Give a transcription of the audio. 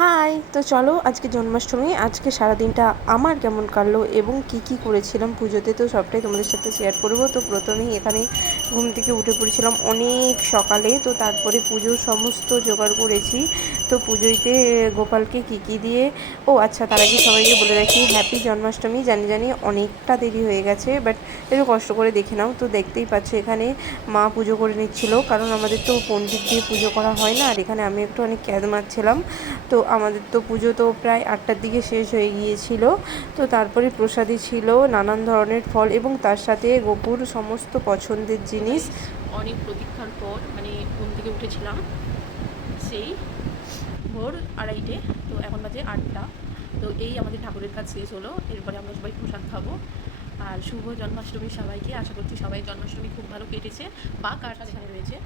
High, তো চলো আজকে জন্মাষ্টমী। আজকে সারাদিনটা আমার কেমন কাটলো এবং কি করেছিলাম পুজোতে, তো সবটাই তোমাদের সাথে শেয়ার করব। তো প্রথমেই এখানে ঘুম থেকে উঠে পড়েছিলাম অনেক সকালে। তো তারপরে পুজোর সমস্ত জোগাড় করেছি। তো পুজোইতে গোপালকে কী দিয়ে, ও আচ্ছা, তার আগে সবাইকে বলে রাখি হ্যাপি জন্মাষ্টমী। জানি অনেকটা দেরি হয়ে গেছে, বাট একটু কষ্ট করে দেখে নাও। তো দেখতেই পাচ্ছ এখানে মা পুজো করে নিচ্ছিল, কারণ আমাদের তো পণ্ডিত দিয়ে পুজো করা হয় না। আর এখানে আমি একটু অনেক ক্যাদ মারছিলাম। তো আমাদের তো পুজো তো প্রায় 8টার দিকে শেষ হয়ে গিয়েছিল। তো তারপরে প্রসাদী ছিল নানান ধরনের ফল এবং তার সাথে গোপুর সমস্ত পছন্দের জিনিস। অনেক প্রতীক্ষার পর ঘুম থেকে উঠেছিলাম সেই ভোর 2:30-টে। তো এখন বাজে 8টা। তো এই আমাদের ঠাকুরের কাজ শেষ হলো, এরপরে আমরা সবাই প্রসাদ খাবো। আর শুভ জন্মাষ্টমী সবাইকে। আশা করছি সবাই জন্মাষ্টমী খুব ভালো কেটেছে বা কার এখানে রয়েছে।